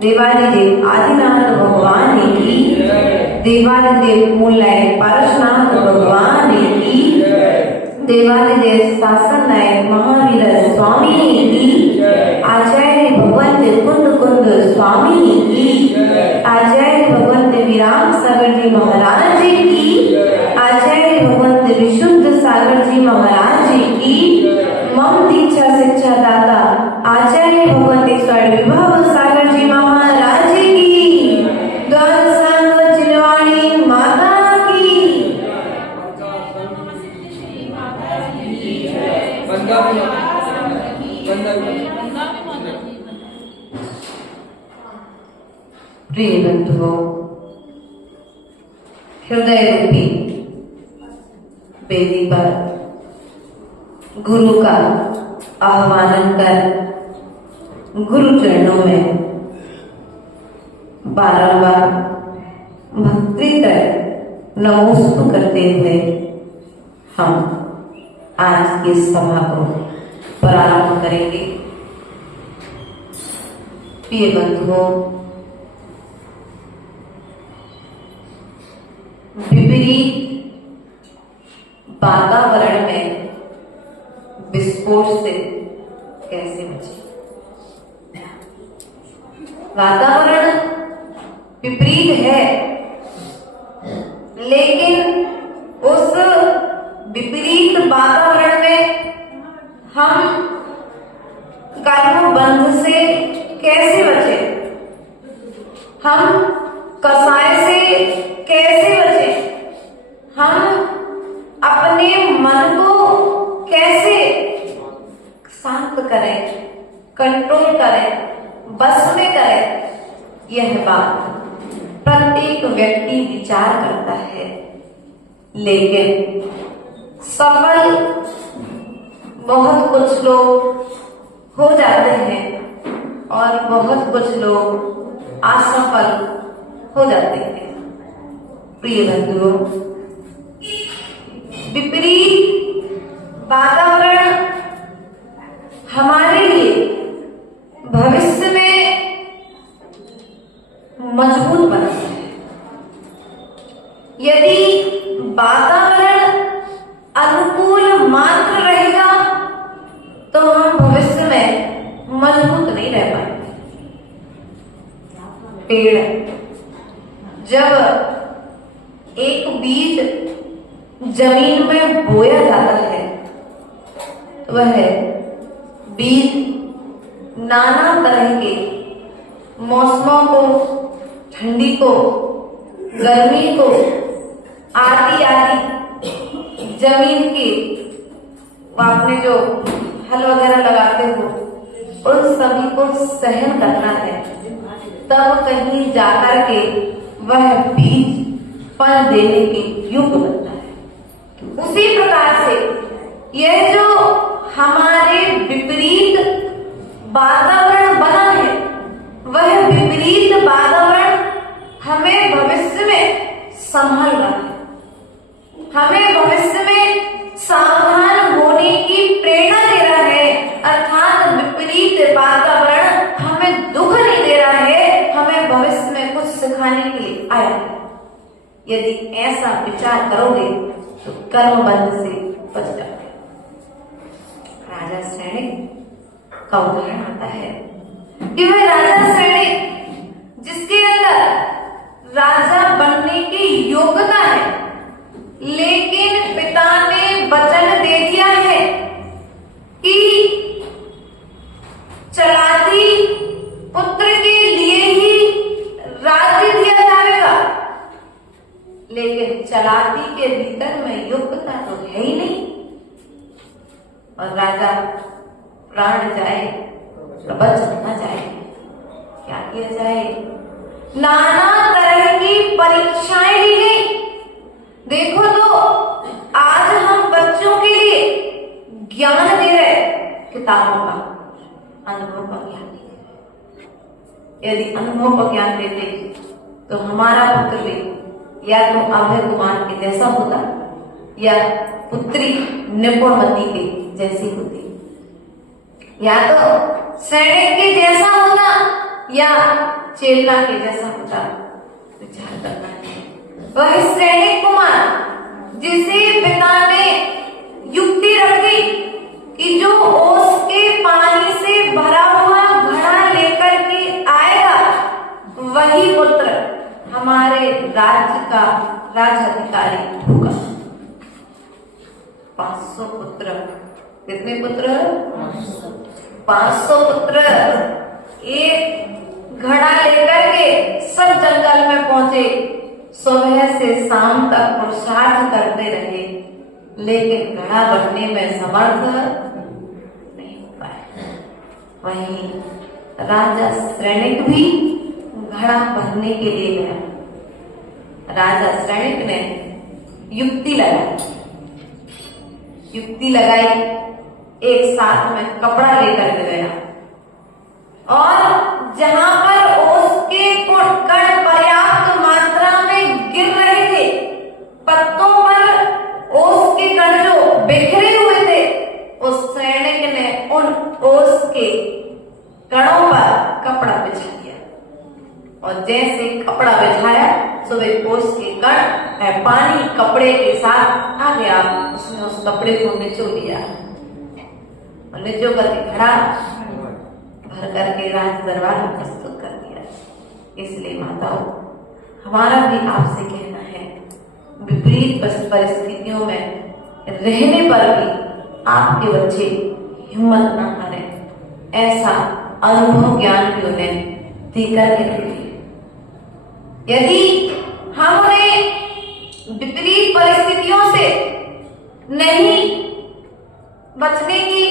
देवादिदेव आदिनाथ भगवान की, देवादिदेव मूलनायक पारसनाथ भगवान की, देवादिदेव शासन नायक महावीर स्वामी की, आचार्य भगवंत कुंद कुंद स्वामी की, आचार्य भगवंत विराम सागर जी महाराज की, आचार्य भगवंत विशुद्ध सागर जी महाराज की, मम दीक्षा शिक्षा दाता आचार्य भगवंत ईश्वर विभव सागर जी महाराज की, द्वादश संघ चिलवाणी माता की। प्रिय बंधुओं, हृदय रूपी वेदी पर गुरु का आह्वान कर गुरु चरणों में बारंबार भक्ति कर नमोस्तु करते हुए हम आज की सभा को प्रारंभ करेंगे। प्रिय बंधुओं, विपरीत वातावरण में विस्फोट से कैसे बचे। वातावरण विपरीत है, लेकिन उस विपरीत वातावरण में हम कर्म बंध से कैसे बचे, हम कसाय से कैसे बचे, हम अपने मन को कैसे शांत करें, कंट्रोल करें, बस में करें। यह बात प्रत्येक व्यक्ति विचार करता है, लेकिन सफल बहुत कुछ लोग हो जाते हैं और बहुत कुछ लोग असफल हो जाते हैं। प्रिय बंधुओं, विपरीत वातावरण हमारे लिए मजबूत बनता है। यदि वातावरण अनुकूल मात्र रहेगा तो हम भविष्य में मजबूत नहीं रह पाएंगे। पेड़, जब एक बीज जमीन में बोया जाता है तो वह बीज नाना तरह के मौसमों को, ठंडी को, गर्मी को, आदि आदि जमीन की आपने जो हल वगैरह लगाते हो उन सभी को सहन करना है, तब कहीं जाकर के वह बीज फल देने के योग्य बनता है। उसी प्रकार से यह जो हमारे विपरीत वातावरण बना है, वह विपरीत वातावरण हमें भविष्य में संभाल रहा है, हमें भविष्य में सावधान होने की प्रेरणा दे रहा है। अर्थात विपरीत वातावरण हमें दुख नहीं दे रहा है, हमें भविष्य में कुछ सिखाने के लिए आया है। यदि ऐसा विचार करोगे तो कर्म बंध से बच जाओगे। राजा श्रेणिक का उदाहरण आता है कि वह राजा श्रेणिक जिसके अंदर राजा बनने की योग्यता है, लेकिन पिता ने वचन दे दिया है कि चलाती पुत्र के लिए ही राज्य दिया जाएगा, लेकिन चलाती के भीतर में योग्यता तो है ही नहीं, और राजा प्राण जाए प्रवचन न जाए, क्या किया जाए? नाना तरह की परीक्षाएं ली गई। देखो तो आज हम बच्चों के लिए ज्ञान दे रहे, किताबों का, अनुभव का ज्ञान दे रहे। यदि अनुभव का ज्ञान देते तो हमारा पुत्र भी या तो अभय कुमार के जैसा होता या पुत्री निपुणमती के जैसी होती, या तो सैनिक के जैसा होता या चेला के जैसा होता। विचार करना है। वह सैनिक कुमार जिसे पिता ने युक्ति रखी कि जो ओस के पानी से भरा हुआ घड़ा लेकर के आएगा, वही पुत्र हमारे राज्य का राजाधिकारी होगा। 500 पुत्र, कितने पुत्र? 500 पुत्र एक घड़ा लेकर के सब जंगल में पहुंचे। सुबह से शाम तक पुरुषार्थ करते रहे, लेकिन घड़ा बनने में समर्थ नहीं हो पाए। वहीं राजा श्रेणिक भी घड़ा बनने के लिए गया। राजा श्रेणिक ने युक्ति लगाई, एक साथ में कपड़ा लेकर के गया, और जहां पर उसके कण पर्याप्त मात्रा में गिर रहे थे, पत्तों पर ओस के कण जो बिखरे हुए थे, उस सैनिक ने उन ओस के कणों पर कपड़ा बिछा दिया, और जैसे कपड़ा बिछाया तो वे ओस के कण पानी कपड़े के साथ आ गया। उसने उस कपड़े को निचोड़ दिया और निचोड़ करके घड़ा भर करके राज दरबार में प्रस्तुत कर दिया। इसलिए माताओं, हमारा भी आपसे कहना है, विपरीत परिस्थितियों में रहने पर भी आपके बच्चे हिम्मत न हारे, ऐसा अनुभव ज्ञान भी उन्हें देकर के रखिए। यदि हम उन्हें विपरीत परिस्थितियों से नहीं बचने की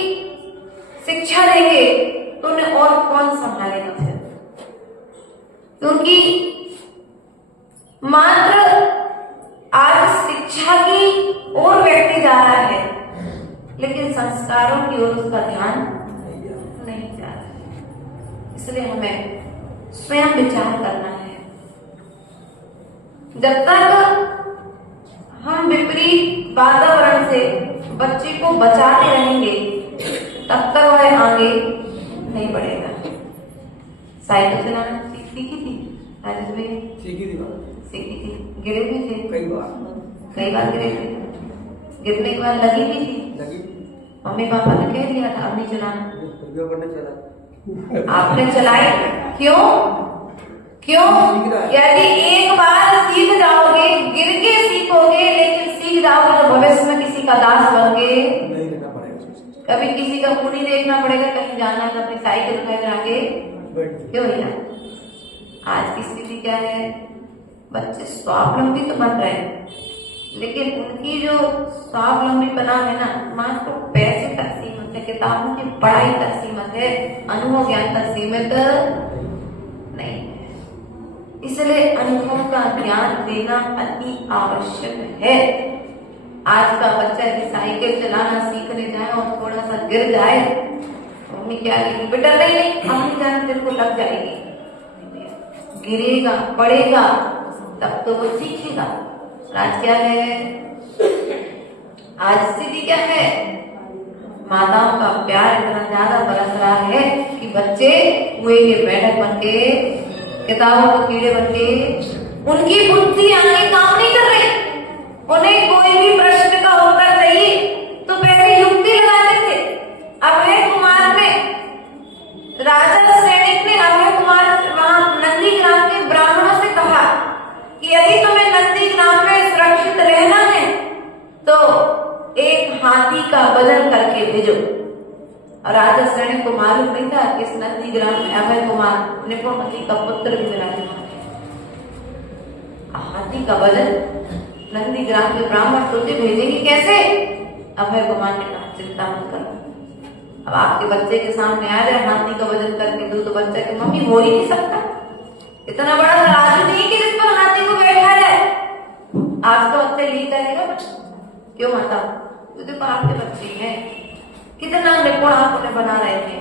शिक्षा देंगे तो उन्हें और कौन संभालेगा फिर? क्योंकि मात्र आज शिक्षा की ओर व्यक्ति जा रहा है, लेकिन संस्कारों की ओर उसका ध्यान नहीं जा रहा है। इसलिए हमें स्वयं विचार करना है। जब तक हम विपरीत वातावरण से बच्चे को बचाते रहेंगे, तब तक वह आगे नहीं बढ़ेगा। साइकिल चलाना सीखी थी, राजेश भाई सीखी थी, गिरे भी थे कई बार गिरे थे। गिरने के बाद लगी भी थी, मम्मी पापा ने कह दिया था अब नहीं चलाना, चला आपने चलाई क्यों? यदि एक बार सीख जाओगे, गिर के सीखोगे, लेकिन सीख जाओगे तो भविष्य में किसी का दास बनोगे नहीं रहना पड़ेगा, कभी किसी का मुंह नहीं देखना पड़ेगा, कहीं जाना है तो अपनी साइकिल उठाकर आगे क्यों भैया। आज की स्थिति क्या है, बच्चे स्वावलंबी तो बन रहे हैं, लेकिन उनकी जो स्वावलंबी बना है ना, मात्र पैसे तक सीमित है, किताबों की पढ़ाई तक सीमित है, अनुभव ज्ञान तक सीमित नहीं है। इसलिए अनुभव का ज्ञान देना अति आवश्यक है। आज का बच्चा यदि साइकिल चलाना सीखने जाए और थोड़ा सा गिर जाए, मम्मी क्या कहेगी, बेटा नहीं अम्मी जान तेरे को लग जाएगी, गिरेगा पड़ेगा तब तो वो सीखेगा। आज क्या है, आज स्थिति क्या है, माताओं का प्यार इतना ज्यादा बरस रहा है कि बच्चे कुएं के बैठक बन के, किताबों के कीड़े बन के, उनकी बुद्धि आगे काम नहीं कर रही। उन्हें कोई भी प्रश्न का उत्तर चाहिए तो पहले युक्ति लगाते थे। अभय कुमार ने, राजा सैनिक ने अभय कुमार वहां नंदीग्राम के ब्राह्मणों से कहा कि यदि तुम्हें नंदीग्राम में सुरक्षित रहना है तो एक हाथी का वजन करके भेजो। और राजा सैनिक को मालूम नहीं था कि इस नंदीग्राम में अभय कुमार निपुणमती का पुत्र भी विराजमान है। हाथी का वजन नंदीग्राम के ब्राह्मण तुझे भेजेंगे कैसे? अभय कुमार ने कहा चिंता मत करो, अब आपके बच्चे के सामने आ जाए हाथी का वजन करके दो तो बच्चा की मम्मी हो ही नहीं सकता, इतना बड़ा राजू नहीं कि जिस पर हाथी को बैठा जाए। आज का बच्चा यही करेगा, क्यों माता, तो आपके बच्चे हैं, कितना निपुण आप उन्हें बना रहे थे।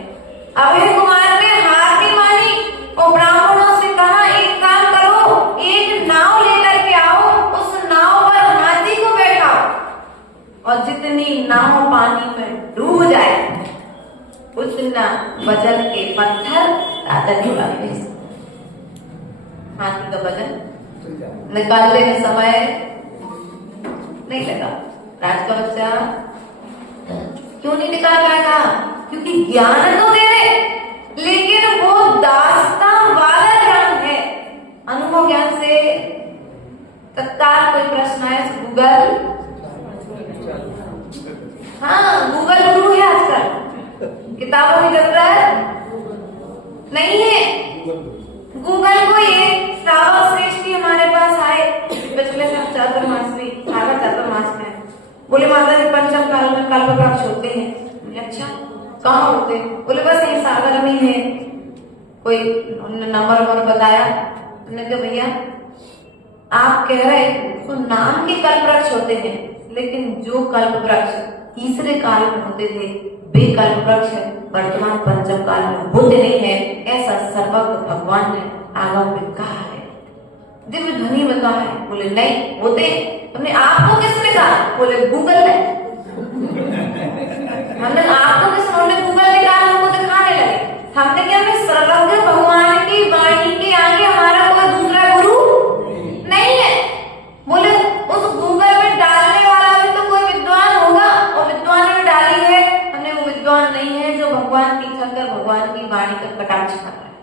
अभय कुमार ने हार नहीं मानी और ब्राह्मणों से कहा एक काम करो, एक नाव लेकर के आओ, उस नाव पर हाथी को बैठाओ और जितनी नाव पानी में डूब जाए उतना वजन के पत्थर राजा जी वाले हाथी का वजन निकालने में समय नहीं लगा। राज का बच्चा क्यों नहीं निकाल पाएगा? क्योंकि ज्ञान तो दे रहे, लेकिन वो दास्तां वाला ज्ञान है। अनुभव ज्ञान से तत्काल कोई प्रश्न आए तो गूगल, हाँ गूगल गुरु है आजकल, किताबों की जरूरत नहीं है। गूगल को ये श्रावक श्रेष्ठी हमारे पास आए पिछले साल चातुर्मास में, बोले माता जी पंचम काल में कल्प वृक्ष होते हैं। अच्छा कहाँ होते हैं? बोले बस ये सागर में है। कोई नंबर बताया, हमने कहा भैया आप कह रहे तो नाम के कल्प वृक्ष होते हैं, लेकिन जो कल्प वृक्ष तीसरे काल में होते थे वे कल्प वृक्ष वर्तमान पंचम काल में होते नहीं है, ऐसा सर्वज्ञ भगवान ने आगम में कहा है, दिव्य ध्वनि में कहा है। बोले नहीं होते। हमने आपको किसने कहा? बोले गूगल ने। हमने आपको किसने? गूगल ने कहा, हमको दिखाने लगे। हमने क्या, हमें सर्वज्ञ भगवान की वाणी के आगे हमारा कोई दूसरा गुरु नहीं है। बोले उस गूगल में डालने वाला भी तो कोई विद्वान होगा, और विद्वान ने डाली है। हमने वो विद्वान नहीं है जो भगवान की छकर भगवान की वाणी का कटाक्ष कर रहा है।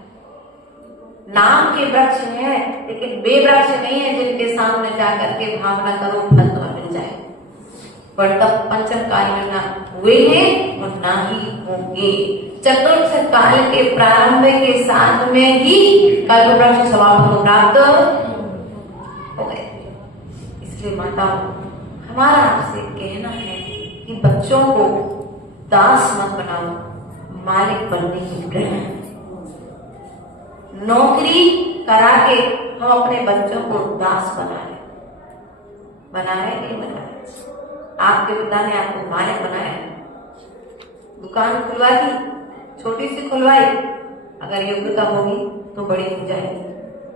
नाम के वृक्ष है, लेकिन वे वृक्ष नहीं है जिनके सामने जाकर के भावना करो फल तो मिल जाए। वर्तमान पंचम काल में ना हुए हैं और ना ही होंगे। चतुर्थ काल के प्रारंभ के साथ में ही कल्प वृक्ष समापन को प्राप्त हो गए। इसलिए माता हमारा आपसे कहना है कि बच्चों को दास मत बनाओ, मालिक बनने की प्रेरणा। नौकरी करा के हम अपने बच्चों को दास बनाए नहीं बनाए? आपके पिता ने आपको मालिक बनाया, दुकान खुलवा दी, छोटी सी खुलवाई, अगर योग्यता होगी तो बड़ी हो जाएगी,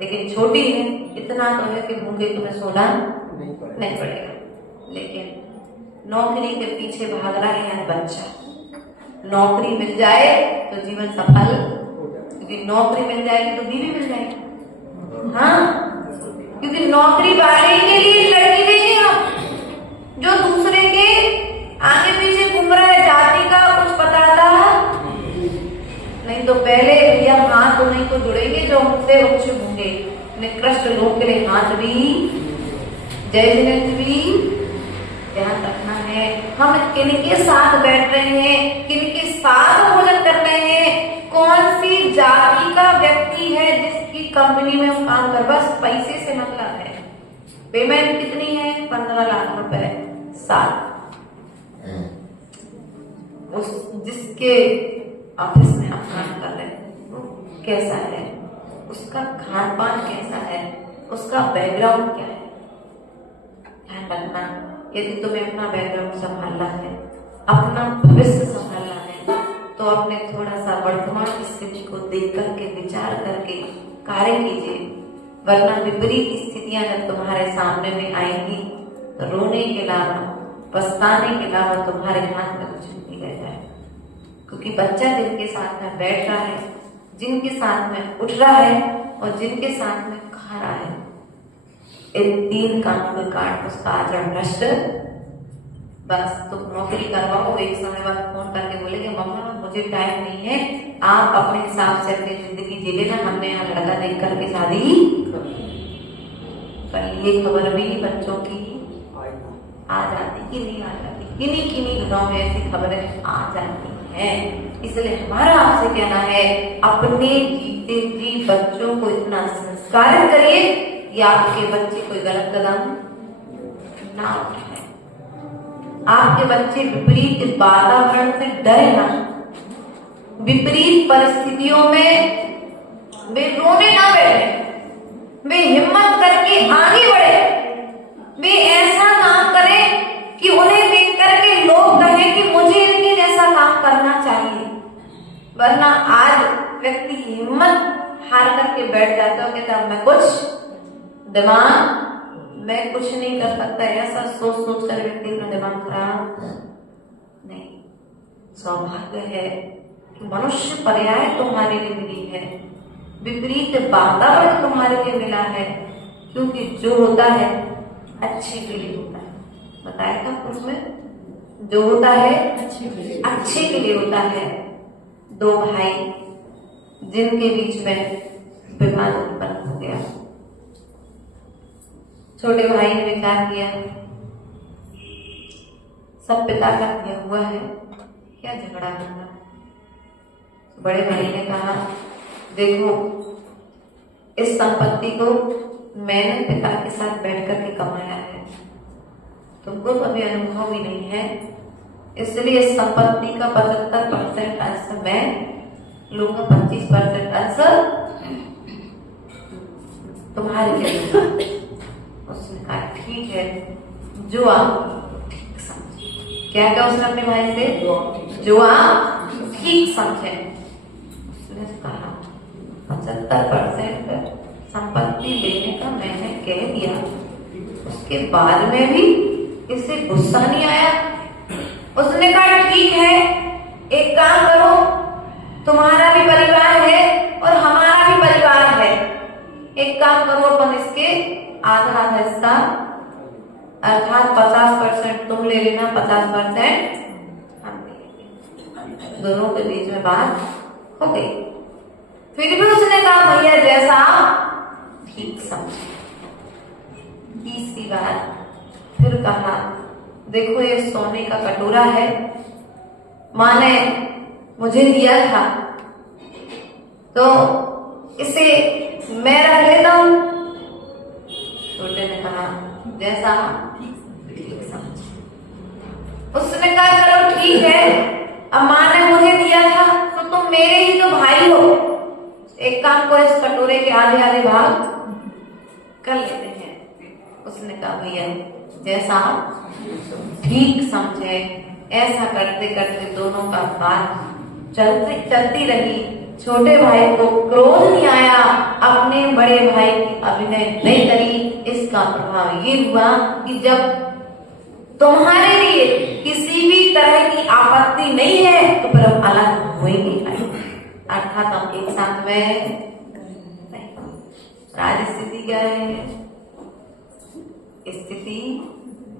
लेकिन छोटी है, इतना तो है कि भूखे तुम्हें सोना नहीं पड़ेगा। लेकिन नौकरी के पीछे भाग रहा है बच्चा, नौकरी मिल जाए तो जीवन सफल, क्योंकि नौकरी मिल जाएगी तो बीवी मिल जाएगी, हाँ, क्योंकि नौकरी वाले के लिए लड़की देंगे हम, जो दूसरे के आगे पीछे घूम रहा है, जाति का कुछ पता था नहीं, तो पहले भैया हाथ उन्हीं को जुड़ेंगे जो हमसे उच्च होंगे, निकृष्ट लोग के लिए हाथ भी, जय जिनेन्द्र भी ध्यान रखना है। हम किनके साथ बैठ रहे हैं, किनके साथ भोजन कर रहे हैं, कौन सी जाति का व्यक्ति है जिसकी कंपनी में हम काम कर, बस पैसे से मतलब है। पेमेंट कितनी है? 15 लाख रुपए साल। उस जिसके ऑफिस में आप काम कर रहे हैं वो कैसा है, उसका खान पान कैसा है, उसका बैकग्राउंड क्या है, ध्यान रखना। यदि तुम्हें अपना बैकग्राउंड संभालना है, अपना भविष्य संभालना है, तो अपने थोड़ा सा वर्तमान स्थिति को देख करके विचार करके कार्य कीजिए, वरना विपरीत स्थितियां जब तुम्हारे सामने में आएंगी तो रोने के अलावा, पछताने के अलावा तुम्हारे हाथ में कुछ नहीं रह जाएगा। क्योंकि बच्चा जिनके साथ में बैठ रहा है, जिनके साथ में उठ रहा है और जिनके साथ में खा रहा है, इन 3 कामों के कारण उसका आचरण भ्रष्ट। बस तुम नौकरी करवाओ, एक समय बाद फोन करके बोलेंगे मम्मा मुझे टाइम नहीं है, आप अपने हिसाब से अपनी जिंदगी जी लेना, हमने यहाँ लड़का देख करके शादी कर ली। ये खबर भी बच्चों की आ जाती कि नहीं आ जाती, किन्हीं किन्हीं घरों में ऐसी खबरें आ जाती हैं। इसलिए हमारा आपसे कहना है, अपने जीते जी बच्चों को इतना संस्कार करिए कि आपके बच्चे कोई गलत कदम ना उठाए, आपके बच्चे विपरीत वातावरण से डरे ना, विपरीत परिस्थितियों में वे रोने ना बैठे, वे हिम्मत करके आगे बढ़े, वे ऐसा काम करें कि उन्हें देख करके लोग कहें कि मुझे इनके जैसा काम करना चाहिए। वरना आज व्यक्ति हिम्मत हार करके बैठ जाता है, कहता मैं कुछ दिमाग, मैं कुछ नहीं कर सकता, ऐसा सोच सोच कर व्यक्ति का दिमाग खराब नहीं। सौभाग्य है कि मनुष्य पर्याय तुम्हारे लिए मिली है, विपरीत वातावरण तुम्हारे लिए मिला है, क्योंकि जो होता है अच्छे के लिए होता है। बताया था उसमें, जो होता है अच्छे के लिए होता है। 2 भाई जिनके बीच में विवाद उत्पन्न हो गया, छोटे भाई ने विचार किया सब पिता का दिया हुआ है, क्या झगड़ा करना। बड़े भाई ने कहा देखो इस संपत्ति को मैंने पिता के साथ बैठ करके कमाया है, तुमको तो अभी अनुभव भी नहीं है, इसलिए इस संपत्ति का 75% अंश मैं लूंगा, 25% अंश तुम्हारे लिए। उसने कहा ठीक है, जो आप ठीक समझे। क्या क्या उसने अपने भाई से, जो आप ठीक समझे। उसने कहा 75% संपत्ति लेने का मैंने कह दिया, उसके बाद में भी इसे गुस्सा नहीं आया। उसने कहा ठीक है, एक काम करो, तुम्हारा भी परिवार है और हमारा भी परिवार है, एक काम करो अपन इसके आधा हिस्सा अर्थात 50% तुम ले लेना, 50% हम ले लेंगे। दोनों के बीच में बात हो गई। फिर भी उसने कहा भैया जैसा ठीक समझे। तीसरी बार फिर कहा देखो ये सोने का कटोरा है, माँ ने मुझे दिया था तो इसे मैं रख लेता हूं। छोटे ने कहा जैसा ठीक समझे। उसने कहा चलो ठीक है, अब माँ ने मुझे दिया था तो तुम मेरे ही तो भाई हो, एक काम को इस कटोरे के आधे आधे भाग कर लेते हैं। उसने कहा भैया जैसा ठीक समझे। ऐसा करते करते दोनों का बात चलती रही। छोटे भाई को क्रोध नहीं आया, अपने बड़े भाई की अभिनय नहीं करी। इसका प्रभाव ये हुआ कि जब तुम्हारे लिए किसी भी तरह की आपत्ति नहीं है तो फिर हम अलग होंगे, अर्थात हम एक साथ में नहीं। आज स्थिति क्या है? स्थिति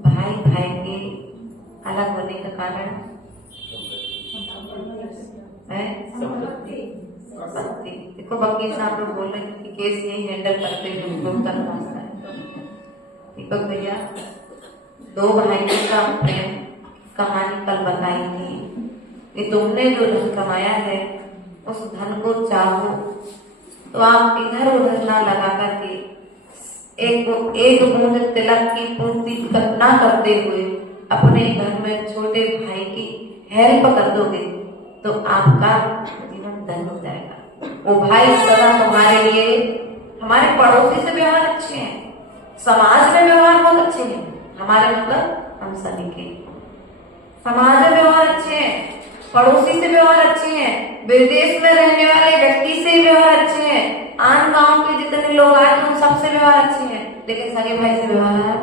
भाई भाई के अलग होने का कारण है संपत्ति। देखो वकील साहब लोग बोल रहे हैं कि केस यही हैंडल करते हैं जो तक पहुंचता है। दीपक भैया, दो भाइयों का प्रेम कहानी कल बताई थी कि तुमने जो धन कमाया है उस धन को चाहो तो आप इधर उधर ना लगा करके एक बूंद तिलक की पूर्ति ना करते हुए अपने घर में छोटे भाई की हेल्प कर दोगे तो आपका जीवन धन्य हो जाएगा। वो भाई सदा तुम्हारे लिए, हमारे पड़ोसी से व्यवहार अच्छे हैं, समाज में व्यवहार बहुत अच्छे हैं, हमारे मतलब हम सभी के समाज में व्यवहार अच्छे हैं, पड़ोसी से व्यवहार अच्छे हैं, विदेश में रहने वाले व्यक्ति से व्यवहार अच्छे हैं, आन गांव के जितने लोग आए उन सबसे व्यवहार अच्छे हैं, लेकिन सगे भाई से व्यवहार,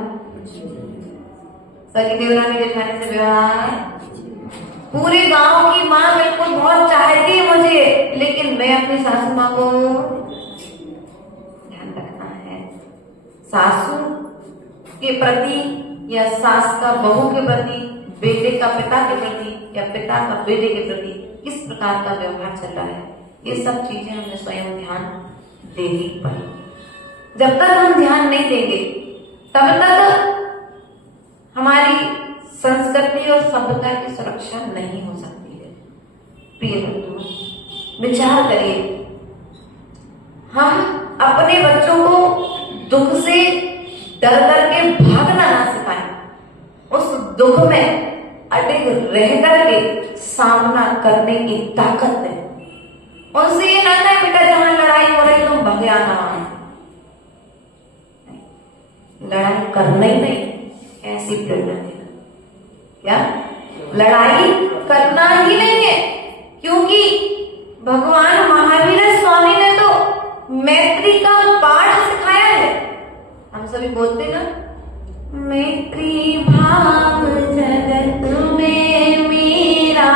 सगी देवरानी जेठानी से व्यवहार, पूरे गांव की माँ बिल्कुल बहुत चाहती है मुझे, लेकिन मैं अपनी सासू माँ को ध्यान रखना है। सासू के प्रति या सास का बहू के प्रति, बेटे का पिता के प्रति या पिता का बेटे के प्रति किस प्रकार का व्यवहार चल रहा है, ये सब चीजें हमें स्वयं ध्यान देनी पड़ेगी। जब तक हम ध्यान नहीं देंगे तब तक हमारी संस्कृति और सभ्यता की सुरक्षा नहीं हो सकती है। प्रिय बंधुओं, विचार करिए, हम अपने बच्चों को दुख से डर करके भागना ना सिखाएं, उस दुख में अडिग रह करके सामना करने की ताकत है। उनसे ये ना कहें बेटा जहां लड़ाई हो रही तुम भागे आना, लड़ाई करना ही नहीं, ऐसी प्रेरणा देना। क्या लड़ाई करना ही नहीं है, क्योंकि भगवान महावीर स्वामी ने तो मैत्री का पाठ सिखाया है। हम सभी बोलते ना, मैत्री भाव जगत में मेरा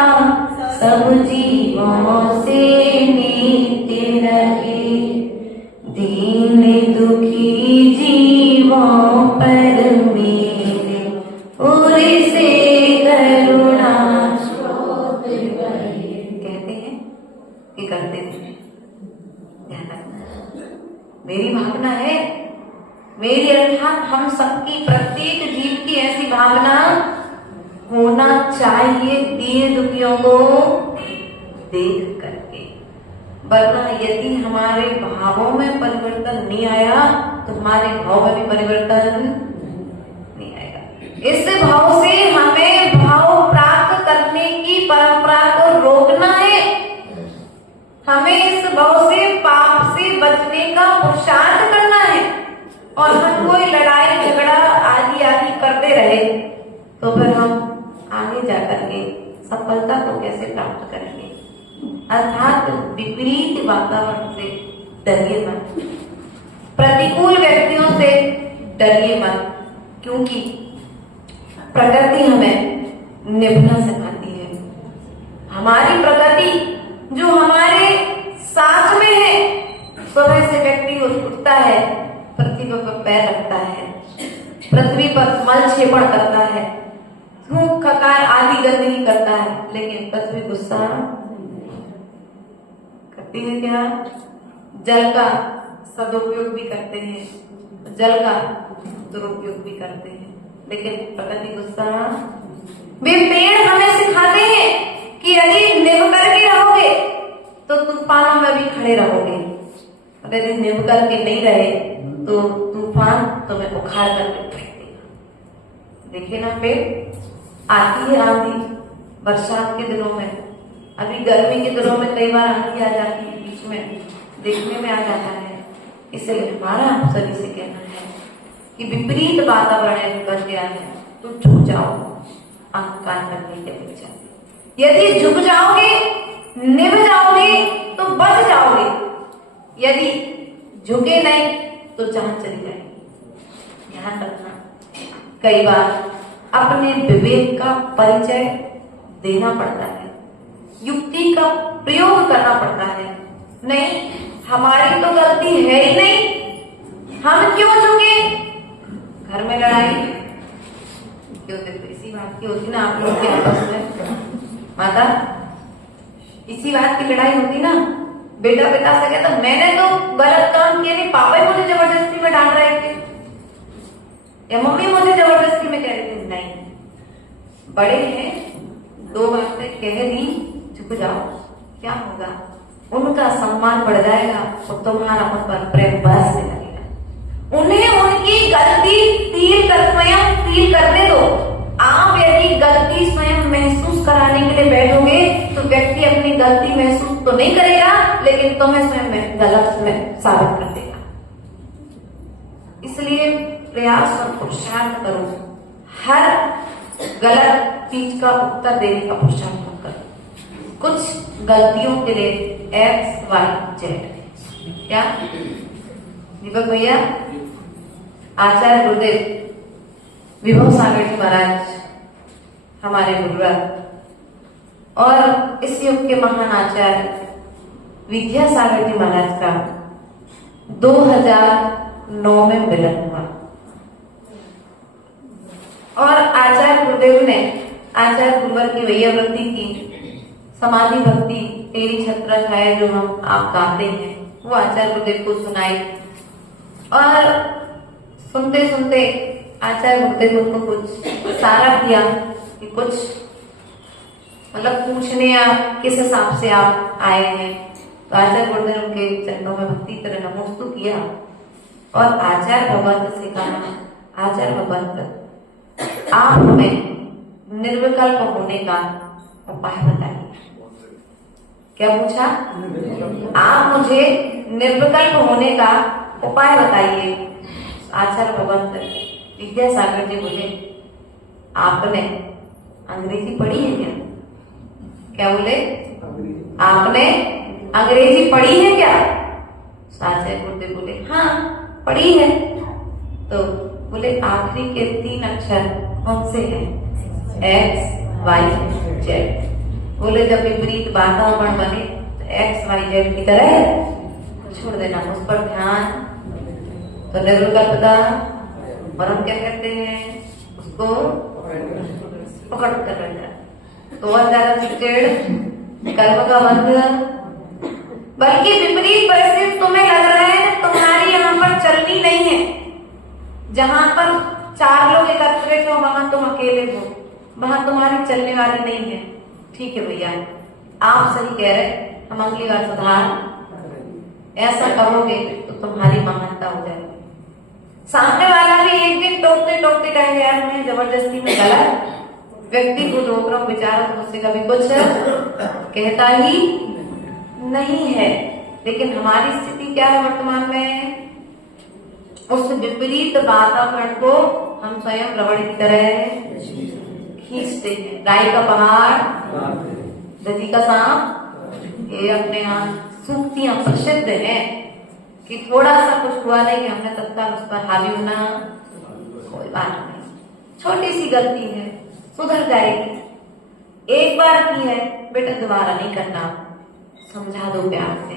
सब जीवों से नीति रहे, दीन दुखी जीवों पर मेरे पूरे से करुणा स्रोत बहे। कहते हैं कि करते हैं, ध्यान रखना। मेरी भावना है, मेरी अर्थात हम सबकी, प्रत्येक जीव की ऐसी भावना होना चाहिए दीन दुखियों को देख करके, वरना यदि हमारे भावों में परिवर्तन नहीं आया तो हमारे भाव में भी परिवर्तन नहीं आएगा। इस भाव से हमें भाव प्राप्त करने की परंपरा को रोकना है। हमें इस भाव से, पाप से बचने का पुरुषार्थ करना है। और हम कोई लड़ाई झगड़ा आदि आदि करते रहे तो फिर हम आगे जाकर के सफलता को कैसे प्राप्त करेंगे। अर्थात विपरीत वातावरण से डरिए मत, प्रतिकूल व्यक्तियों से डरिए मत, क्योंकि प्रकृति हमें निभना सिखाती है। हमारी प्रकृति जो हमारे साथ में है, सुबह से व्यक्ति उठता है, पृथ्वी पर पैर रखता है, पृथ्वी पर मल क्षेपण करता है, थूक खकार आदि गंदगी करता है, लेकिन पृथ्वी गुस्सा करती है क्या? जल का सदुपयोग भी करते हैं, जल का दुरुपयोग भी करते हैं, लेकिन प्रकृति गुस्सा। वे पेड़ हमें सिखाते हैं कि यदि निभ करके रहोगे तो तूफानों में भी खड़े रहोगे, और यदि निभ करके नहीं रहे तो तूफान तुम्हें उखाड़ करके फेंक देगा। देखिए ना, पेड़ आती है आंधी बरसात के दिनों में, अभी गर्मी के दिनों में कई बार आंधी आ जाती है, बीच में देखने में आ जाता है। इसलिए हमारा आप सभी से कहना है कि विपरीत वातावरण बन गया है तो झुक जाओ अहंकार करने के अपेक्षा। यदि झुक जाओगे, निभ जाओगे तो बच जाओगे, यदि झुके नहीं तो जान चली जाएगी। ध्यान रखना, कई बार अपने विवेक का परिचय देना पड़ता है, युक्ति का प्रयोग करना पड़ता है। नहीं, हमारी तो गलती है ही नहीं, हम क्यों झुके? घर में लड़ाई क्यों? देखो इसी बात की होती ना आप लोग के आपस में, माता इसी बात की लड़ाई होती ना। बेटा पिता से कहता मैंने तो गलत काम किया नहीं, पापा ही मुझे जबरदस्ती में डांट रहे थे, या मम्मी मुझे जबरदस्ती में कह रही थी। नहीं, बड़े हैं, दो बातें कह दी, चुप जाओ, क्या होगा? उनका सम्मान बढ़ जाएगा और तुम्हारा उन पर प्रेम बरसने लगेगा। उन्हें उनकी गलती स्वयं फील करने दो। आप यदि गलती स्वयं महसूस कराने के लिए बैठोगे तो व्यक्ति अपनी गलती महसूस तो नहीं करेगा, लेकिन तुम्हें स्वयं गलत में साबित कर देगा। इसलिए प्रयास और पुरुषार्थ करो, हर गलत चीज का उत्तर देने का पुरुषार्थ करो। कुछ गलतियों के लिए X, Y, Z, क्या दीपक भैया? आचार्य गुरुदेव विभव सागर जी महाराज हमारे गुरुवर और इस युग के महान आचार्य विद्यासागर जी महाराज का 2009 में मिलन हुआ। और आचार्य गुरुदेव ने आचार्य गुरुवर की वैयावृत्ति की समाधि भक्ति तेरी छत्र छाया जो हम आप गाते हैं वो आचार्य गुरुदेव को सुनाई। और सुनते सुनते आचार्य गुरुदेव उनको कुछ इशारा किया कि कुछ मतलब पूछने या किस हिसाब से आप आए हैं। तो आचार्य गुरुदेव उनके चरणों में भक्ति तरह नमोस्तु किया और आचार्य भगवंत से कहा, आचार्य भगवंत आप हमें निर्विकल्प होने का उपाय बताइए। क्या पूछा? आप मुझे निर्विकल्प होने का उपाय बताइए। आचार्य भगवंत विद्यासागर जी बोले, आपने अंग्रेजी पढ़ी है क्या? क्या बोले? आपने अंग्रेजी पढ़ी है क्या? आचार्य गुरुदेव बोले हाँ पढ़ी है। तो बोले आखिरी के 3 अक्षर कौन से हैं? X, Y, Z। बोले जब विपरीत वातावरण बने तो X, Y, Z की तरह छोड़ देना, उस पर ध्यान। तो निर्विकल्पता और हम क्या कहते हैं उसको पकड़ कर बैठा। तो और ज्यादा चिड़चिड़, कर्म का बंध, बल्कि विपरीत परिस्थिति तुम्हें लग रहा है तुम्हारी यहाँ पर चलनी नहीं है। जहां पर 4 लोग एकत्रित हो वहां तुम अकेले हो, वहां तुम्हारी चलने वाली नहीं है। ठीक है भैया आप सही कह रहे, हम अगली बार सुधार। ऐसा करोगे तो तुम्हारी महानता हो जाएगी। सामने वाला भी एक दिन टोकते टोकते कहेगा यार मैं जबरदस्ती में गलत, व्यक्ति को रोक रहा हूं बेचारा तो मुझसे कभी कुछ कहता ही नहीं है। लेकिन हमारी स्थिति क्या है वर्तमान में? उस विपरीत वातावरण को हम स्वयं रबड़ की तरह खींचते हैं। राई का पहाड़, दधी का सांप, ये अपने यहाँ सूक्तियां प्रसिद्ध हैं कि थोड़ा सा कुछ हुआ नहीं कि हमने तत्काल उस पर हावी होना, कोई बात नहीं, छोटी सी गलती है सुधर जाएगी। एक बार की है बेटा दोबारा नहीं करना, समझा दो प्यार से।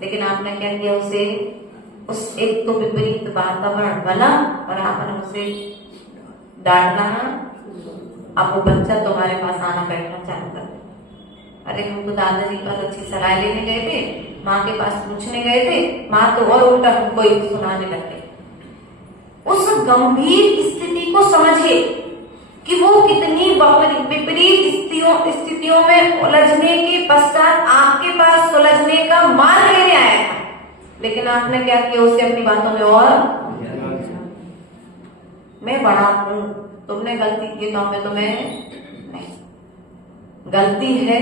लेकिन आपने क्या किया, उसे उस एक तो विपरीत वातावरण बना और आपने उसे डांटना। अब वो बच्चा तुम्हारे पास आना बैठना चालू कर दे। अरे हम तो दादाजी के पास अच्छी सलाह लेने गए थे, माँ के पास पूछने गए थे, माँ तो और उल्टा हमको ही सुनाने लगे। उस गंभीर स्थिति को समझिए कि वो कितनी विपरीत स्थितियों में उलझने के पश्चात आपके पास सुलझने का मार्ग लेने आया था। लेकिन आपने क्या किया, उसे अपनी बातों में और मैं बड़ा हूं, तुमने गलती की तो मैं तुम्हें नहीं, गलती है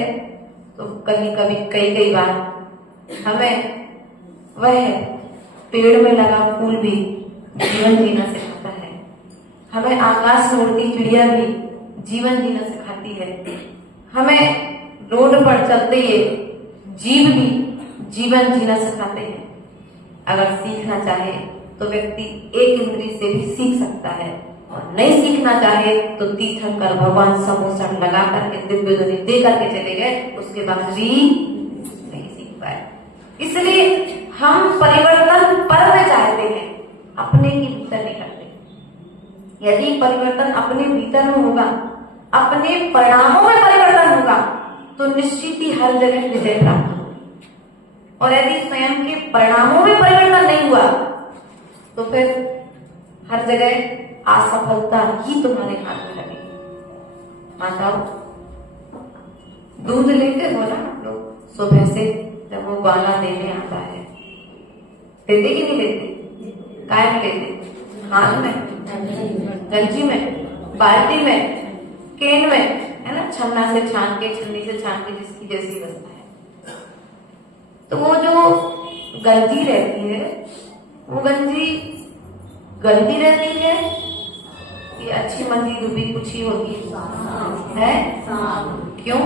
तो कहीं कभी कई बार हमें वह पेड़ में लगा फूल भी जीवन जीना सिखाता है, हमें आकाश में उड़ती चिड़िया भी जीवन जीना सिखाती है, हमें रोड पर चलते हुए जीव भी जीवन जीना सिखाते हैं। अगर सीखना चाहे तो व्यक्ति एक इंद्रिय से भी सीख सकता है, और नहीं सीखना चाहे तो तीर्थंकर भगवान समोसन लगा करके दिव्य ध्वनि दे करके चले गए, उसके बाद भी नहीं सीख पाए। इसलिए हम परिवर्तन पर्व चाहते हैं, अपने के भीतर निकलते। यदि परिवर्तन अपने भीतर में होगा, अपने परिणामों में परिवर्तन होगा, तो निश्चित ही हर जगह विजय प्राप्त होगी। और यदि स्वयं के परिणामों में परिवर्तन नहीं हुआ, तो फिर हर जगह असफलता ही तुम्हारे हाथ में लगेगी। माताओं, दूध लेते हो ना लोग सुबह से, जब वो ग्वाला देने आता है, लेते कि नहीं लेते? काय में लेते? हाथ में, गंजी में, बाल्टी में, केन में, है ना, छन्ना से छान के, छन्नी से छान के, जिसकी जैसी व्यवस्था है। तो वो जो गंजी रहती है, वो गंजी गंदी रहती है कि अच्छी मंदी डूबी कुछ ही होती है? क्यों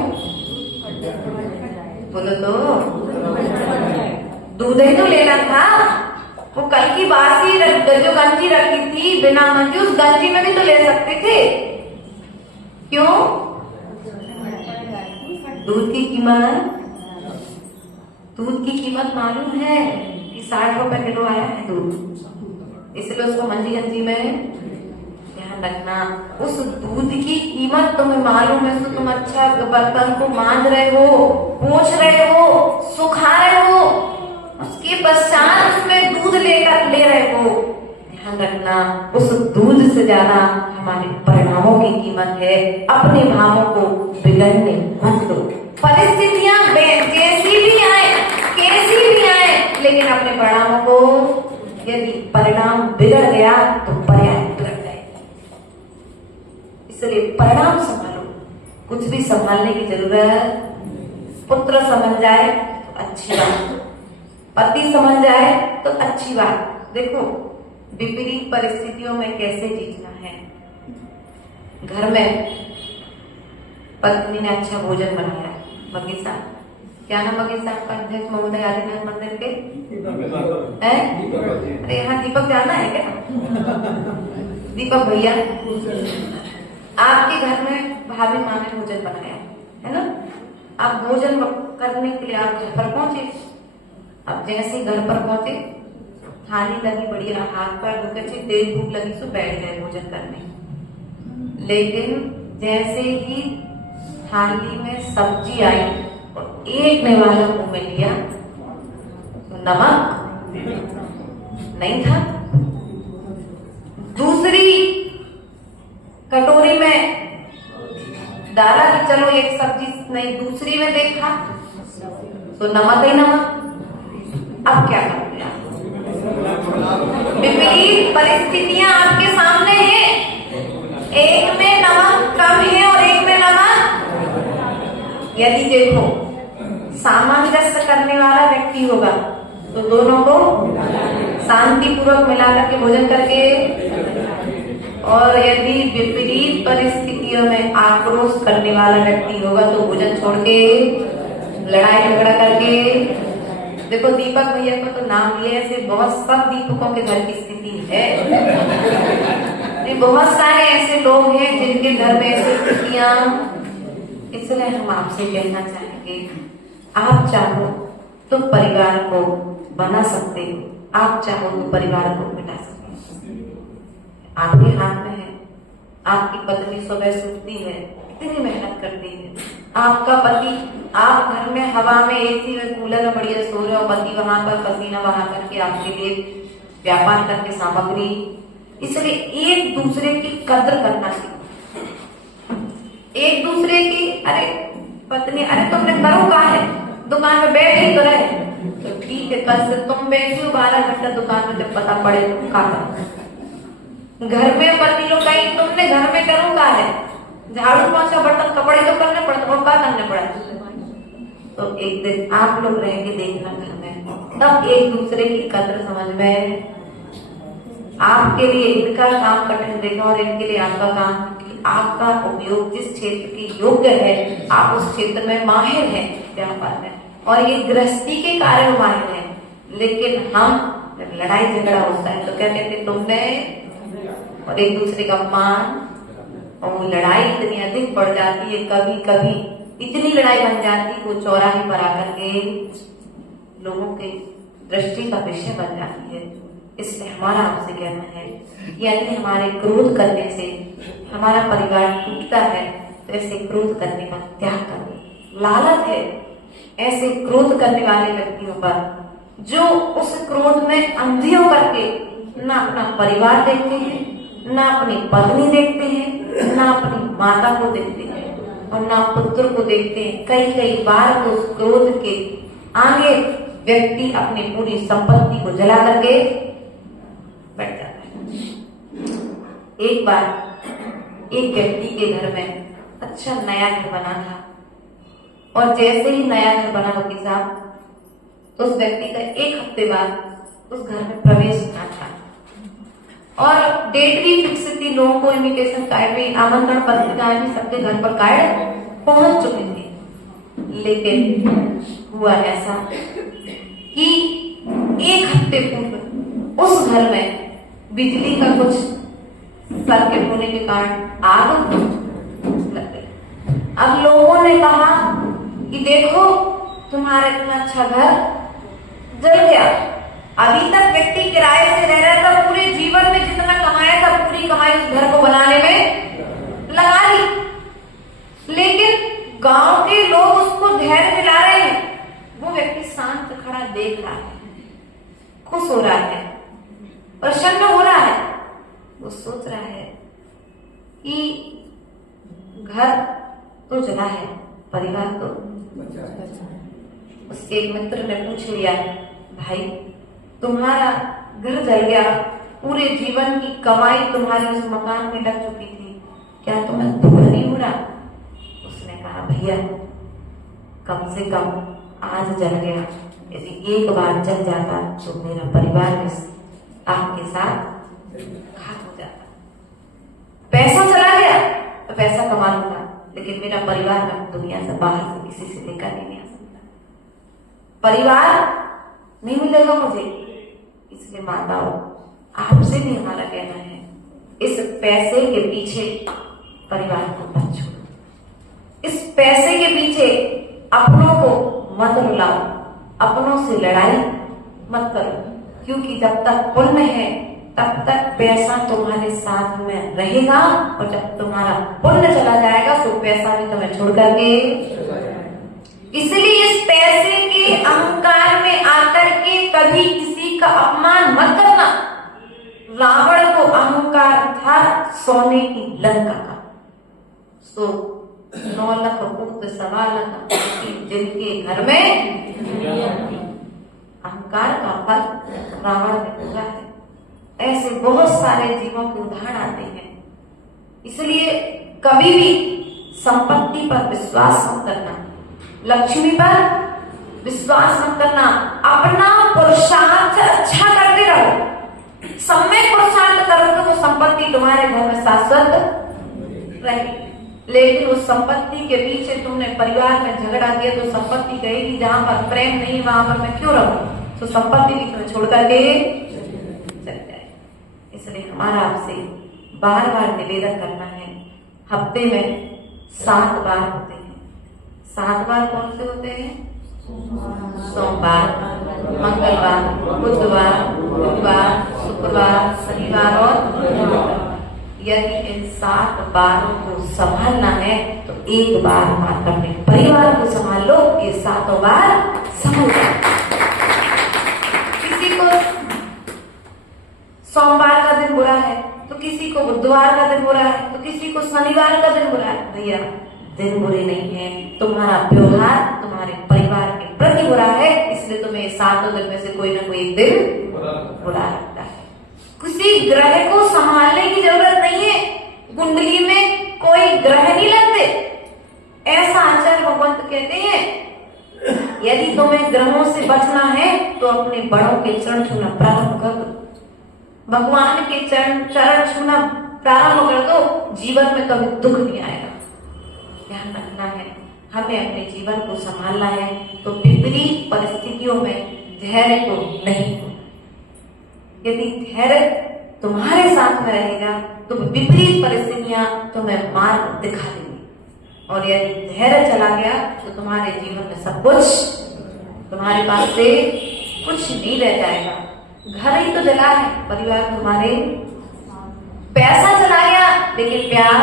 बोलो तो? दूध ही तो लेना था। वो कल की बासी जो गंजी रखी थी बिना मंजी, उस गंजी में भी तो ले सकते थे। क्यों? दूध की कीमत मालूम है कि 60 रुपए किलो आया है दूध, इसलिए उसको मंजी गंजी में ध्यान रखना। उस दूध की कीमत तुम्हें मालूम है, तो तुम अच्छा बर्तन को मांज रहे हो, पोंछ रहे हो, सुखा रहे हो, उसके पश्चात उसमें दूध लेकर ले रहे हो। ध्यान रखना, उस दूध से ज्यादा हमारे परिणामों की कीमत है। अपने भावों को बिगड़ने मत दो। परिस्थितियां जैसी भी आए, कैसी भी आए, लेकिन अपने परिणामों को, यदि परिणाम बिगड़ गया तो पर्याय बिगड़ जाएगी। इसलिए परिणाम संभालो। कुछ भी संभालने की जरूरत, पुत्र समझ जाए तो अच्छी बात, पति समझ जाए तो अच्छी बात। देखो, विपरीत परिस्थितियों में कैसे जीतना है। घर में पत्नी ने अच्छा भोजन बनाया, बगीचा, क्या नाम बगीचा का अध्यक्ष महोदय आदिनाथ मंदिर के है? अरे यहाँ दीपक जाना है क्या? दीपक भैया, आपके घर में भाभी माँ ने भोजन बनाया है ना, आप भोजन करने के लिए आप घर पर पहुंचे। अब जैसे ही घर पर पहुंचे, थाली लगी बढ़िया, हाथ पैर धोके, तेज भूख लगी तो बैठ गए भोजन करने। लेकिन जैसे ही थाली में सब्जी आई और एक ने वाला मुंह में लिया तो नमक नहीं था। दूसरी कटोरी में डाला कि चलो एक सब्जी नहीं, दूसरी में देखा तो नमक ही नमक। अब क्या करोगे आप? विपरीत परिस्थितियां आपके सामने हैं, एक में नमक कम है और एक में नमक। यदि देखो सामंजस्य करने वाला व्यक्ति होगा तो दोनों को शांति पूर्वक मिलाकर के भोजन करके, और यदि विपरीत परिस्थितियों में आक्रोश करने वाला व्यक्ति होगा तो भोजन छोड़ के लड़ाई झगड़ा करके। देखो, दीपक भैया को तो नाम लिए, ऐसे बहुत सब दीपकों के घर की स्थिति है। बहुत सारे ऐसे लोग हैं जिनके घर में ऐसी स्थितियां। इसलिए हम आपसे कहना चाहेंगे, आप चाहो तो परिवार को बना सकते हो, आप चाहो तो परिवार को मिटा सकते हो। आपके हाथ में है। आपकी पत्नी सुबह सूखती है, इतनी मेहनत करती है, आपका पति, आप घर में हवा में एसी में कूलर में बढ़िया सो रहे हो, पति वहां पर पसीना बहा करके आपके लिए व्यापार करके सामग्री। इसलिए एक दूसरे की कद्र करना सीखो। एक दूसरे की, अरे पत्नी, अरे तुमने करो क्या है, दुकान में बैठ ही तो रहे, तो ठीक है, कल से तुम बैठी हो 12 घंटा दुकान में, जब पता पड़े तो क्या करो। घर में पति लोग कहीं तुमने घर में करो क्या है, झाड़ू पोछा बर्तन कपड़े तो करने पड़ते और क्या करने पड़े। तो एक दिन आप लोग रह के देखना घर में, तब एक दूसरे की कद्र समझ में। आपके लिए इनका काम कठिन देगा और इनके लिए आपका काम, आपका उपयोग जिस क्षेत्र की योग्य है, आप उस क्षेत्र में माहिर हैं व्यापार में, और ये गृहस्थी के कारण माहिर है। लेकिन हम जब लड़ाई झगड़ा होता है तो क्या कहते, तुमने, और एक दूसरे का अपमान, और लड़ाई इतनी अधिक बढ़ जाती है, कभी कभी इतनी लड़ाई बन जाती है वो चौराहे पर आकर के लोगों की दृष्टि का विषय बन जाती है। इसलिए हमारा आपसे कहना है, यदि हमारे क्रोध करने से हमारा परिवार टूटता है तो ऐसे क्रोध करने का त्याग करो। लालच है ऐसे क्रोध करने वाले व्यक्तियों पर जो उस क्रोध में अंधी होकर के ना अपना परिवार देखते हैं, ना अपनी पत्नी देखते हैं, ना अपनी माता को देखते हैं और ना पुत्र को देखते हैं। कई कई बार तो उस क्रोध के आगे व्यक्ति अपनी पूरी संपत्ति को जला करके बैठ जाता है। एक बार एक व्यक्ति के घर में अच्छा नया घर बना था और जैसे ही नया घर बना वकील साहब, तो उस व्यक्ति का एक हफ्ते बाद उस घर में प्रवेश होना था और डेट भी फिक्स थी। लोगों को इनविटेशन कार्ड भी, आमंत्रण पत्रिकाएं भी सबके घर पर कार्ड पहुंच चुके थे। लेकिन हुआ ऐसा कि एक हफ्ते पूर्व उस घर में बिजली का कुछ सर्किट होने के कारण आग लग गई। अब लोगों ने कहा कि देखो तुम्हारा इतना अच्छा घर जल गया। अभी तक व्यक्ति किराए से रह रहा था, पूरे जीवन में जितना कमाया था पूरी कमाई उस घर को बनाने में लगा दी, लेकिन गांव के लोग उसको धैर्य दिला रहे हैं। वो व्यक्ति शांत खड़ा देख रहा है, खुश हो रहा है, प्रसन्न हो रहा है। वो सोच रहा है कि घर तो जला है, परिवार तो। उसके एक मित्र ने पूछ लिया, भाई तुम्हारा घर जल गया, पूरे जीवन की कमाई तुम्हारी उस मकान में लग चुकी थी, क्या तुम्हें दुख नहीं हो रहा? उसने कहा, भैया कम से कम आज जल गया, यदि एक बार जल जाता तो मेरा परिवार भी आपके साथ खाक हो जाता। पैसा चला गया तो पैसा कमा लूंगा, लेकिन मेरा परिवार का दुनिया से बाहर से किसी से लेकर नहीं आ सकता। परिवार नहीं मिलेगा मुझे। इसलिए माताओं, आपसे भी हमारा कहना है, इस पैसे के पीछे परिवार को मत छोड़ो। इस पैसे के पीछे अपनों को मत रुलाओ, अपनों से लड़ाई मत करो, क्योंकि जब तक पुण्य है तब तक पैसा तुम्हारे साथ में रहेगा और जब तुम्हारा पुण्य चला जाएगा तो पैसा भी तुम्हें छोड़ करके। इसलिए इस पैसे के अहंकार में आकर के कभी किसी का अपमान मत करना। रावण को अहंकार था सोने की लंका का, सो 9 लाख पुत्र 1.25 लाख जिनके घर में अहंकार का फल रावण ने पूरा है। ऐसे बहुत सारे जीवों के उदाहरण आते हैं। इसलिए कभी भी संपत्ति पर विश्वास मत करना, लक्ष्मी पर विश्वास मत करना। अपना पुरुषार्थ अच्छा करते रहो, समय पुरुषार्थ करो तो वो संपत्ति तुम्हारे घर में शाश्वत रहेगी। लेकिन उस संपत्ति के पीछे तुमने परिवार में झगड़ा किया तो संपत्ति कहेगी जहां पर प्रेम नहीं वहां पर मैं क्यों रहूं, तो संपत्ति भी तुम्हें छोड़ करके चल जाए। इसलिए हमारा आपसे बार बार निवेदन करना है, हफ्ते में 7 बार होते हैं। 7 बार कौन से होते हैं? सोमवार, मंगलवार, बुधवार, गुरुवार, शुक्रवार, शनिवार और यदि इन 7 बारों को संभालना है तो एक बार मात्र अपने परिवार को संभाल लो, ये 7 बार संभल जाए। किसी को सोमवार का दिन बुरा है तो किसी को बुधवार का दिन बुरा है तो किसी को शनिवार का दिन बुरा है। भैया दिन बुरे नहीं है, तुम्हारा व्यवहार तुम्हारे परिवार के प्रति बुरा है, इसलिए तुम्हें 7 दिन में से कोई ना कोई एक दिन बुरा लगता है। किसी ग्रह को संभालने की जरूरत नहीं है, कुंडली में कोई ग्रह नहीं लगते। ऐसा आचार्य भगवंत कहते हैं, यदि तुम्हें ग्रहों से बचना है तो अपने बड़ों के चरण छूना प्रारंभ कर दो, भगवान के चरण छूना प्रारंभ कर दो, जीवन में कभी दुख नहीं आएगा। ध्यान रखना है, हमें अपने जीवन को संभालना है तो विपरीत परिस्थितियों में धैर्य को नहीं खोना। यदि धैर्य तुम्हारे साथ में रहेगा तो विपरीत परिस्थितियां तुम्हें मार्ग दिखा देंगी, और यदि धैर्य चला गया तो तुम्हारे जीवन में सब कुछ तुम्हारे पास से कुछ नहीं रह जाएगा। घर ही तो जला है, परिवार हमारे, पैसा चला गया लेकिन प्यार।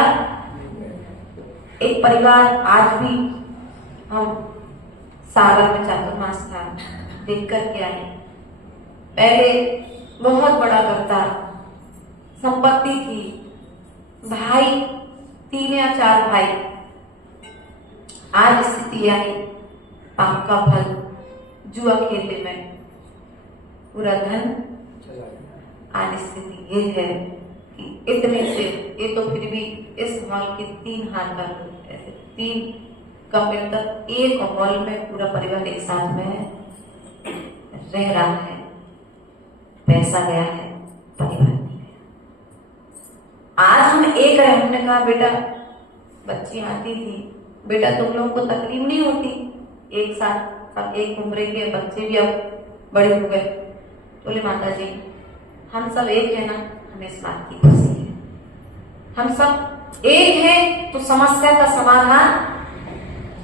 एक परिवार आज भी, हम सागर में चातुर्मास था, देख कर के आए। पहले बहुत बड़ा घर था, संपत्ति थी, भाई 3 या 4 भाई। आज स्थिति आई, पाप का फल, जुआ खेलने में पूरा धन। आज स्थिति ये है कि इतने से, ये तो फिर भी इस हॉल के 3 हाथ का, ऐसे 3 कमरे तक एक हॉल में पूरा परिवार एक साथ में रह रहा है। पैसा गया है, परिवार नहीं गया। आज हम एक रहे, हमने कहा बेटा, बच्ची आती थी, बेटा तुम लोगों को तकलीफ नहीं होती, एक साथ सब एक उम्र के बच्चे भी अब बड़े हो गए। बोले माता जी हम सब एक है ना, हमें इस बात की खुशी है। हम सब एक हैं तो समस्या का समाधान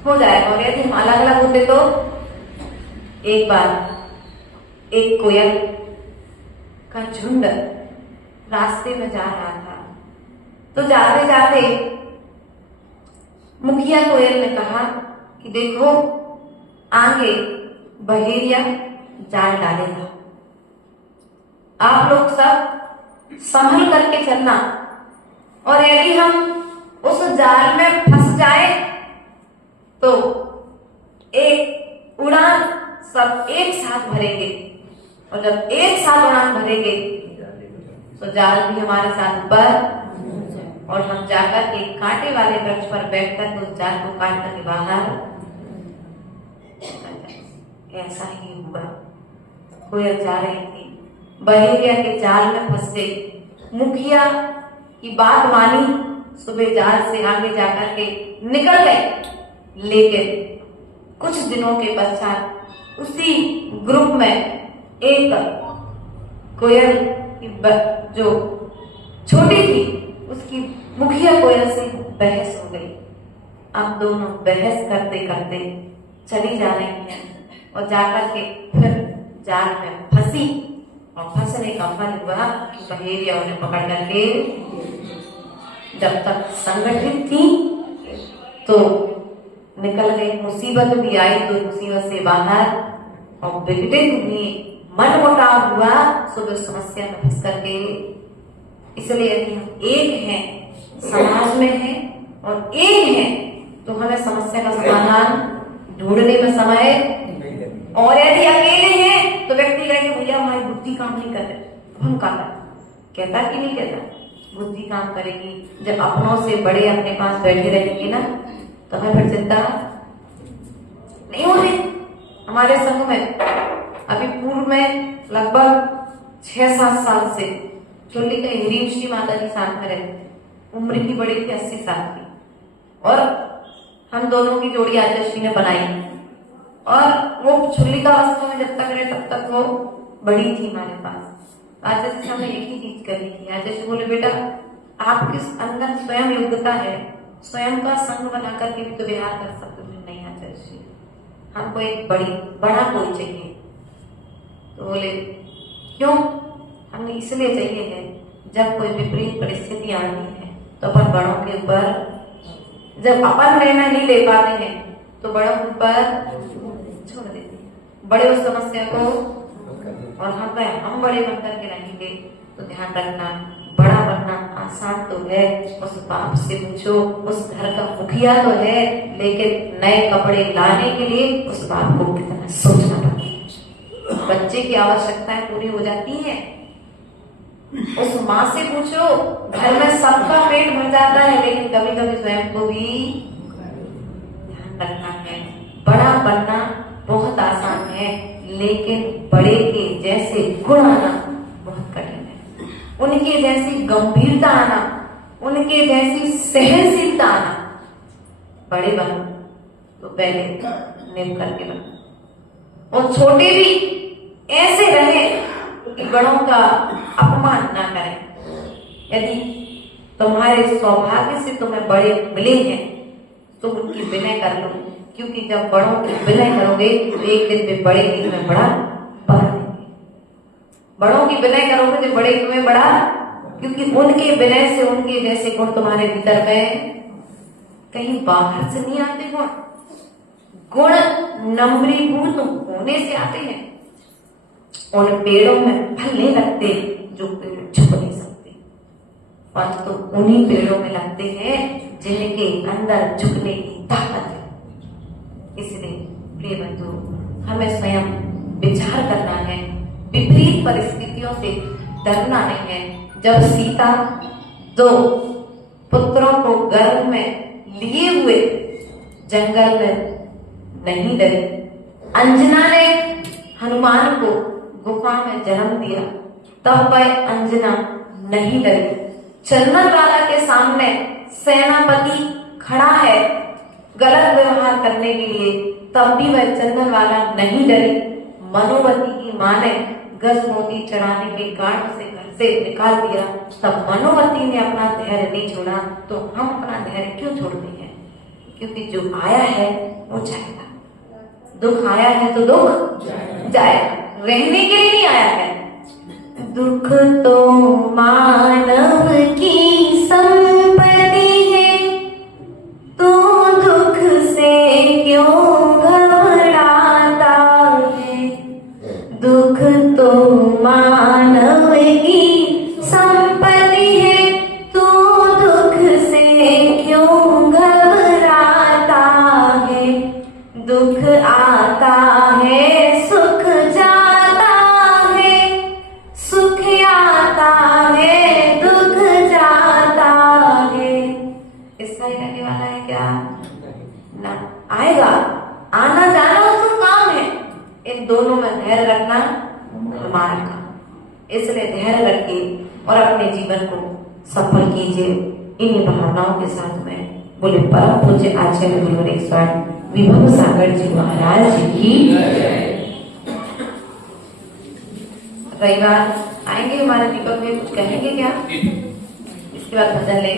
हो जाएगा। और यदि हम अलग अलग होते तो, एक बार एक कोयल का झुंड रास्ते में जा रहा था, तो जाते जाते मुखिया कोयल ने कहा कि देखो आगे बहेरिया जाल डालेगा, आप लोग सब संभल करके चलना, और यदि हम उस जाल में फंस जाए तो एक उड़ान सब एक साथ भरेंगे, और जब एक साथ उड़ान भरेंगे तो जाल भी हमारे साथ ऊपर, और हम जाकर के कांटे वाले वृक्ष पर बैठकर उस जाल को काट करके बाहर। ऐसा ही हुआ, कोयल जा रही थी, बहेरिया के जाल में फंस गई। मुखिया की बात मानी, सुबह जाल से आगे जाकर के निकल गए। लेकिन कुछ दिनों के पश्चात उसी ग्रुप में एक कोयल की जो छोटी थी, उसकी मुखिया कोयल से बहस हो गई। अब दोनों बहस करते करते चली जा रही हैं, और जाकर के फिर जाल में फंसी, और फंसने का फल हुआ कि बहेरिया उन्हें पकड़ करके, जब तक संगठित थी तो निकल गई, मुसीबत भी आई तो मुसीबत से बाहर, और बिगड़े हुए मनमुटाव हुआ सुबह समस्या में फंस करके। इसलिए यदि हम एक हैं, समाज में हैं और एक हैं, तो हमें समस्या का समाधान ढूंढने में समय। और यदि अकेले हैं तो व्यक्ति कहेगा भैया हमारी बुद्धि काम नहीं कर रही, हम काम कहता कि नहीं कहता, बुद्धि काम करेगी। जब अपनों से बड़े अपने पास बैठे रहेंगे ना, तो हमें फिर चिंता नहीं होगी। हमारे संघ में अभी पूर्व में लगभग 6-7 साल से चोली के हिरीम श्री माता जी साथ में रहते थे। उम्र की बड़ी थी, 80 साल की, और हम दोनों की जोड़ी आचार्य ने बनाई। और वो चुल्ली का अवस्था में जब तक रहे तब तक वो बड़ी थी हमारे पास। आचार्य से हमने एक ही चीज करी थी। आचार्य बोले बेटा आपके अंदर स्वयं योग्यता है, स्वयं का संग बना करके भी तो विहार कर सकते हो। नहीं आचार्य, हमको एक बड़ा कोई चाहिए। तो बोले क्यों? हमने इसलिए चाहिए है, जब कोई विपरीत परिस्थिति आनी है तो अपन बड़ों के ऊपर, जब अपन निर्णय नहीं ले पाते हैं तो बड़ों के ऊपर छोड़ देते हैं, बड़े उस समस्या को, और हम बड़े बनकर के रहेंगे। तो ध्यान रखना, बड़ा बनना आसान तो है, उस बाप से पूछो, उस घर का मुखिया तो है, लेकिन नए कपड़े लाने के लिए उस बाप को कितना सोचना पड़ता है। बच्चे की आवश्यकताएं पूरी हो जाती हैं, उस माँ से पूछो, घर में सबका पेट भर जाता है, लेकिन कभी कभी स्वयं को भी ध्यान रखना है। बड़ा बनना बहुत आसान है, लेकिन बड़े के जैसे गुण आना बहुत कठिन है। उनके जैसी गंभीरता आना, उनके जैसी सहनशीलता आना। बड़े बनो तो पहले निभ करके बनो, और छोटे भी ऐसे रहे कि बड़ों का अपमान ना करें। यदि तुम्हारे सौभाग्य से तुम्हें बड़े मिले हैं तो उनकी विनय कर लो, क्योंकि जब बड़ों की विनय करोगे तो एक दिन में बड़े भी तुम्हें बड़ा बना देंगे। बड़ों की विनय करोगे तो बड़े तुम्हें बड़ा, क्योंकि उनके विनय से उनके जैसे गुण तुम्हारे भीतर में कहीं बाहर से नहीं आते। गुण नम्रीभूत होने से आते हैं। उन पेड़ों में फल नहीं लगते जो पेड़ झुक नहीं सकते, फल तो उन्हीं पेड़ों में लगते हैं जिनके अंदर झुकने की ताकत है। इसलिए प्रिय बंधु, हमें स्वयं विचार करना है, विपरीत परिस्थितियों से डरना नहीं है। जब सीता दो पुत्रों को गर्भ में लिए हुए जंगल में नहीं डरी, अंजना ने हनुमान को गुफा में जन्म दिया, तब वह अंजना नहीं डरी। चंदनवाला के सामने सेनापति खड़ा है गलत व्यवहार करने के लिए, तब भी वह चंदनवाला नहीं डरी। मनोवती की मां ने गजमोती चढ़ाने के गांठ से घर से निकाल दिया, तब मनोवती ने अपना धैर्य नहीं छोड़ा। तो हम अपना धैर्य क्यों छोड़ते हैं? क्योंकि जो आया है वो जाएगा। दुख आया है तो दुख जाएगा, रहने के लिए नहीं आया है। दुख तो मानव की संपत्ति है, तू दुख से क्यों घबराता है? दुख तो मानव की संपत्ति है, तू दुख से क्यों घबराता है? दुख आता है सुख जाता है, सुख आता है दुख जाता है। इसका ही रहने वाला है क्या? ना आएगा, आना जाना उसका काम है। इन दोनों में धैर्य रखना हमारा काम। इसलिए धैर्य रखिए और अपने जीवन को सफल कीजिए। इन्हीं भावनाओं के साथ में बोले परम पूज्य आचार्य गुरुवर स्वामी विभव सागर जी महाराज जी की। रविवार आएंगे हमारे दीपक में, कुछ कहेंगे क्या? इसके बाद भजन लेंगे।